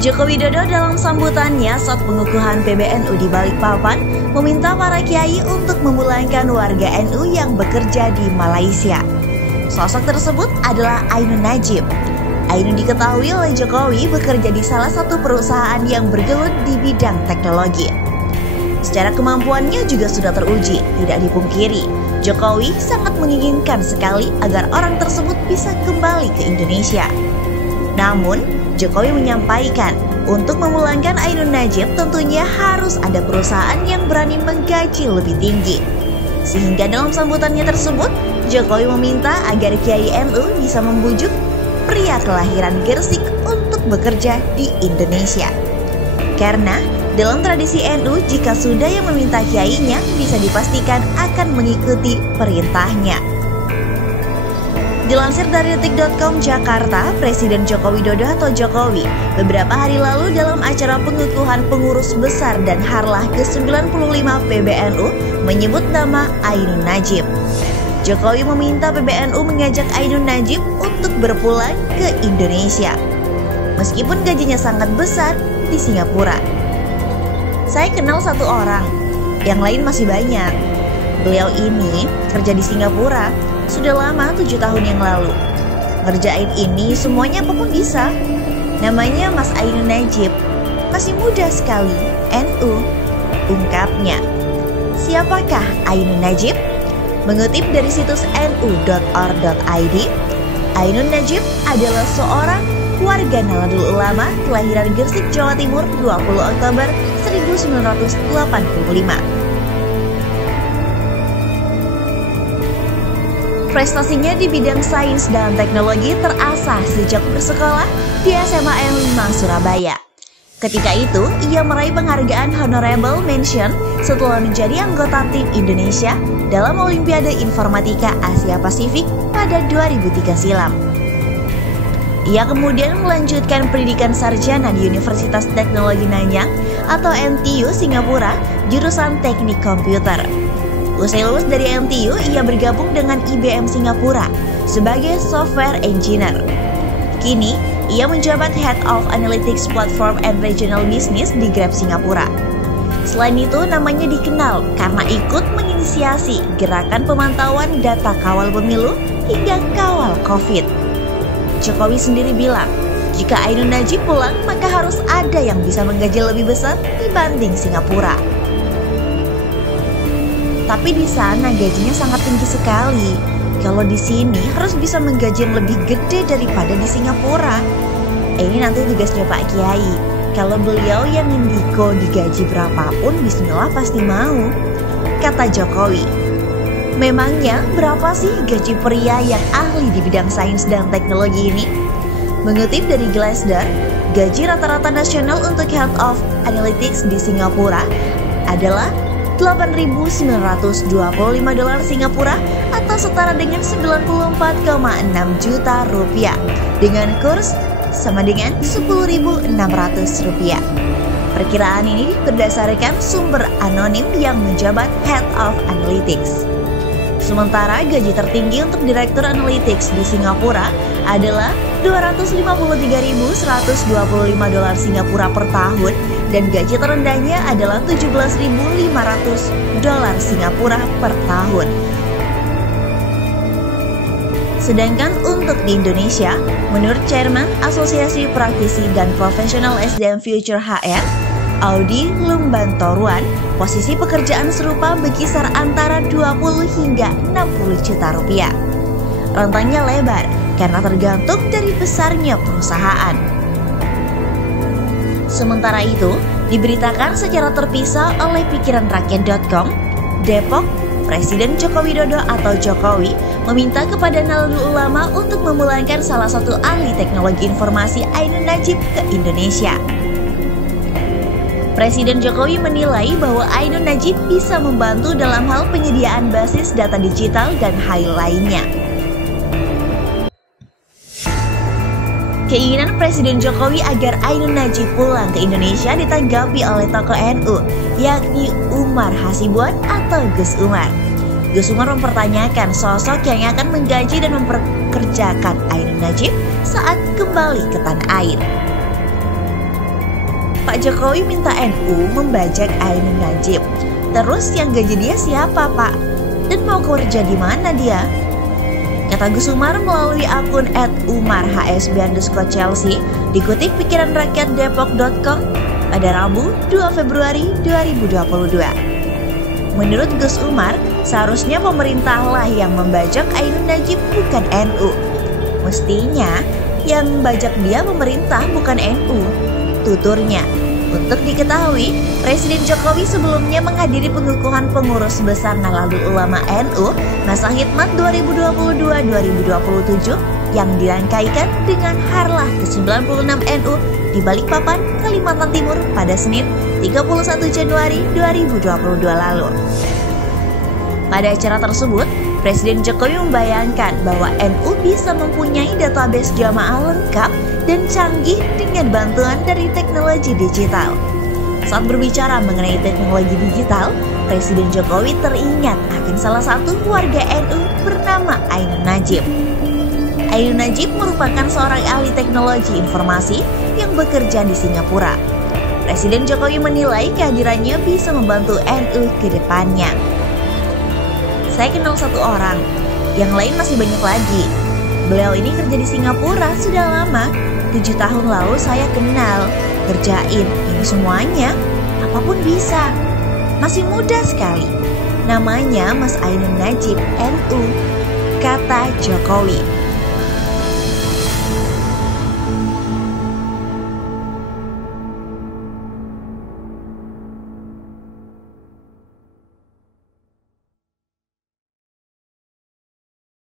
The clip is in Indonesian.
Joko Widodo dalam sambutannya saat pengukuhan PBNU di Balikpapan meminta para kiai untuk memulangkan warga NU yang bekerja di Malaysia. Sosok tersebut adalah Ainun Najib. Ainun diketahui oleh Jokowi bekerja di salah satu perusahaan yang bergelut di bidang teknologi. Secara kemampuannya juga sudah teruji, tidak dipungkiri. Jokowi sangat menginginkan sekali agar orang tersebut bisa kembali ke Indonesia. Namun, Jokowi menyampaikan untuk memulangkan Ainun Najib tentunya harus ada perusahaan yang berani menggaji lebih tinggi. Sehingga dalam sambutannya tersebut, Jokowi meminta agar Kiai NU bisa membujuk pria kelahiran Gresik untuk bekerja di Indonesia. Karena dalam tradisi NU, jika sudah yang meminta kiainya, bisa dipastikan akan mengikuti perintahnya. Dilansir dari detik.com Jakarta, Presiden Joko Widodo atau Jokowi beberapa hari lalu dalam acara pengukuhan pengurus besar dan harlah ke-95 PBNU menyebut nama Ainun Najib. Jokowi meminta PBNU mengajak Ainun Najib untuk berpulang ke Indonesia. Meskipun gajinya sangat besar di Singapura. Saya kenal satu orang, yang lain masih banyak. Beliau ini kerja di Singapura sudah lama 7 tahun yang lalu. Ngerjain ini semuanya apapun bisa. Namanya Mas Ainun Najib. Masih muda sekali, NU, ungkapnya. Siapakah Ainun Najib? Mengutip dari situs nu.or.id, Ainun Najib adalah seorang warga Nahdlatul Ulama kelahiran Gresik, Jawa Timur 20 Oktober 1985. Prestasinya di bidang sains dan teknologi terasah sejak bersekolah di SMA N5 Surabaya. Ketika itu, ia meraih penghargaan Honorable Mention setelah menjadi anggota tim Indonesia dalam Olimpiade Informatika Asia Pasifik pada 2003 silam. Ia kemudian melanjutkan pendidikan sarjana di Universitas Teknologi Nanyang atau NTU Singapura, jurusan Teknik Komputer. Usai lulus dari NTU, ia bergabung dengan IBM Singapura sebagai software engineer. Kini, ia menjabat Head of Analytics Platform and Regional Business di Grab Singapura. Selain itu, namanya dikenal karena ikut menginisiasi gerakan pemantauan data kawal pemilu hingga kawal COVID. Jokowi sendiri bilang, jika Ainun Najib pulang, maka harus ada yang bisa menggaji lebih besar dibanding Singapura. Tapi di sana gajinya sangat tinggi sekali. Kalau di sini harus bisa menggaji yang lebih gede daripada di Singapura. Ini nanti tugasnya Pak Kiai. Kalau beliau yang indiko digaji berapapun, bismillah pasti mau, kata Jokowi. Memangnya berapa sih gaji pria yang ahli di bidang sains dan teknologi ini? Mengutip dari Glassdoor, gaji rata-rata nasional untuk Head of Analytics di Singapura adalah $8.925 Singapura atau setara dengan 94,6 juta rupiah dengan kurs sama dengan $10.600. Perkiraan ini berdasarkan sumber anonim yang menjabat Head of Analytics. Sementara gaji tertinggi untuk Direktur Analytics di Singapura adalah $253.125 Singapura per tahun dan gaji terendahnya adalah $17.500 Singapura per tahun. Sedangkan untuk di Indonesia, menurut Chairman Asosiasi Praktisi dan Profesional SDM Future HR, Audi Lumbantoruan, posisi pekerjaan serupa berkisar antara 20 hingga 60 juta rupiah. Rentangnya lebar karena tergantung dari besarnya perusahaan. Sementara itu, diberitakan secara terpisah oleh pikiranrakyat.com, Depok, Presiden Joko Widodo atau Jokowi meminta kepada Nahdlatul Ulama untuk memulangkan salah satu ahli teknologi informasi Ainun Najib ke Indonesia. Presiden Jokowi menilai bahwa Ainun Najib bisa membantu dalam hal penyediaan basis data digital dan hal lainnya. Keinginan Presiden Jokowi agar Ainun Najib pulang ke Indonesia ditanggapi oleh tokoh NU, yakni Umar Hasibuan atau Gus Umar. Gus Umar mempertanyakan sosok yang akan menggaji dan memperkerjakan Ainun Najib saat kembali ke tanah air. Pak Jokowi minta NU membajak Ainun Nadjib. Terus yang gaji dia siapa, Pak? Dan mau kerja di mana dia? Kata Gus Umar melalui akun @umarhsb_Chelsea, dikutip pikiranrakyatdepok.com pada Rabu 2 Februari 2022. Menurut Gus Umar, seharusnya pemerintahlah yang membajak Ainun Nadjib, bukan NU. Mestinya yang bajak dia pemerintah, bukan NU, tuturnya. Untuk diketahui, Presiden Jokowi sebelumnya menghadiri pengukuhan pengurus besar Nahdlatul Ulama NU masa khidmat 2022-2027 yang dirangkaikan dengan harlah ke-96 NU di Balikpapan, Kalimantan Timur pada Senin 31 Januari 2022 lalu. Pada acara tersebut, Presiden Jokowi membayangkan bahwa NU bisa mempunyai database jamaah lengkap dan canggih dengan bantuan dari teknologi digital. Saat berbicara mengenai teknologi digital, Presiden Jokowi teringat akan salah satu warga NU bernama Ainun Nadjib. Ainun Nadjib merupakan seorang ahli teknologi informasi yang bekerja di Singapura. Presiden Jokowi menilai kehadirannya bisa membantu NU ke depannya. Saya kenal satu orang, yang lain masih banyak lagi. Beliau ini kerja di Singapura sudah lama, 7 tahun lalu saya kenal, kerjain ini semuanya, apapun bisa. Masih muda sekali. Namanya Mas Ainun Nadjib NU, kata Jokowi.